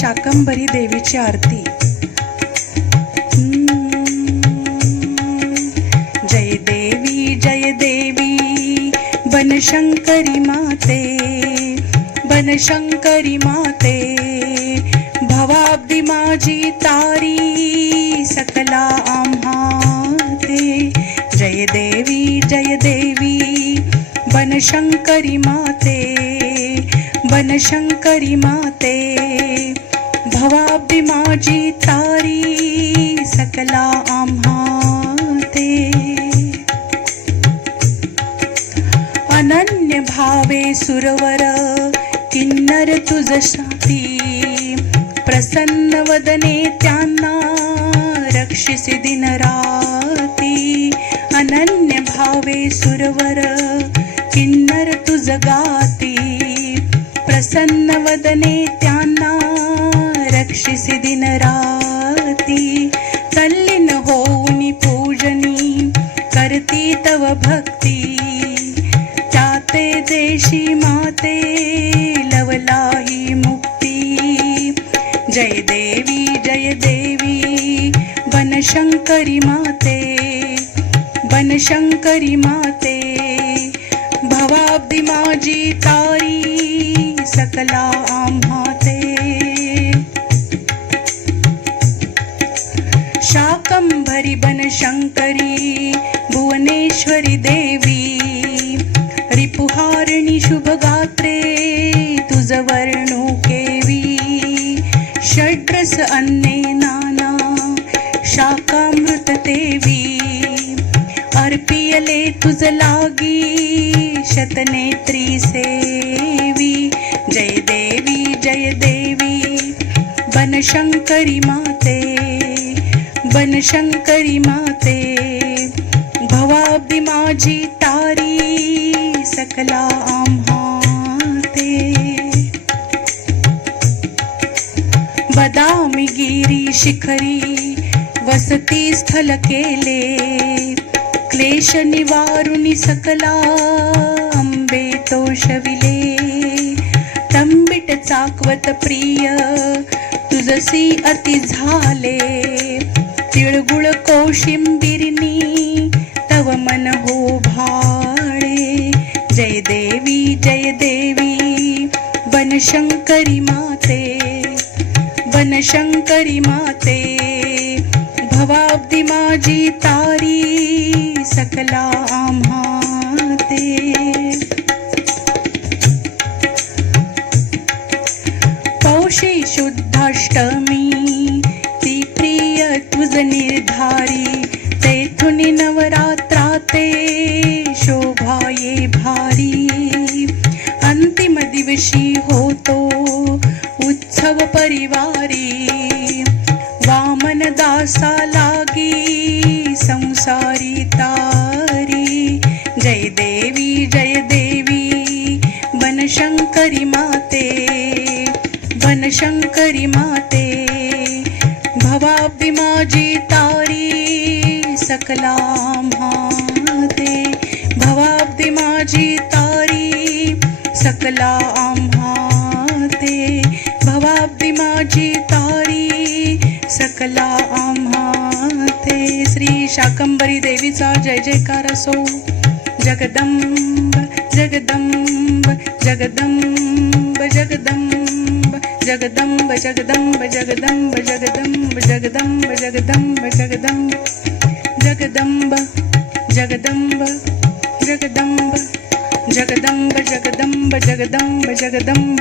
शाकंभरी देवीची आरती। जय देवी बनशंकरी माते, बनशंकरी माते, भवाब्दी माझी तारी सकला आम्हाते। जय देवी बनशंकरी माते, बनशंकरी माते, भवाब्दी माझी तारी सकला आम्हाते। अनन्य भावे सुरवर किन्नर तुझसाठी, प्रसन्न वदने त्यांना रक्षिसी दिन राती। अनन्य भावे सुरवर किन्नर तुझ गाती, प्रसन्न वदने त्यांना रक्षिसी दिन राती। तल्लीन होऊनी पूजनी करती तव भक्ती, त्याते देशी माते लवलाही मुक्ती। जय देवी बनशंकरी माते, बनशंकरी माते, भवाब्दी माझी तारी सकला आम्हाते। शाकंभरी बनशंकरी भुवनेश्वरी देवी, रिपुहारिणी शुभगात्रे तुझ वर्णू केवी। षड्रस अन्ने नाना शाकामृत देवी, अर्पियले तुझ लागी शतनेत्री सेवी। जय देवी बनशंकरी माते, बनशंकरी माते, भवाब्दी माझी तारी सकला आम्हाते। बदामी गिरी शिखरी वसती स्थल केले, क्लेश निवारुनी सकला अंबे तोषविले। तंबिट चाकवत प्रिय तुझसी अति झाले, तिळगुळ कोशिंबिरनी तव मन हो भाळे। जय देवी बनशंकरी माते, बनशंकरी माते, भवाब्दी माझी तारी सकला आम्हाते। पौषी शुद्धाष्टमी ती प्रिय तुझ निर्धारी, तेथुन नवरात्राते शोभाये भारी। अंतिम दिवशी होतो उत्सव परिवारी, वामन दासा लागी संसारी तारी। जय देवी बनशंकरी माते, बनशंकरी माते, भवाब्दी माझी तारी सकला आम्हाते। भवाब्दी माझी तारी सकला आम्हाते, भवाब्दी माझी तारी सकला आम्हाते। श्री शाकंभरी देवीचा जय जयकार असो। जगदंब जगदंब जगदंब जगदंब जगदंब जगदंब जगदंब जगदंब जगदंब जगदंब जगदंब जगदंब जगदंब जगदंब जगदंब जगदंब जगदंब जगदंब जगदंब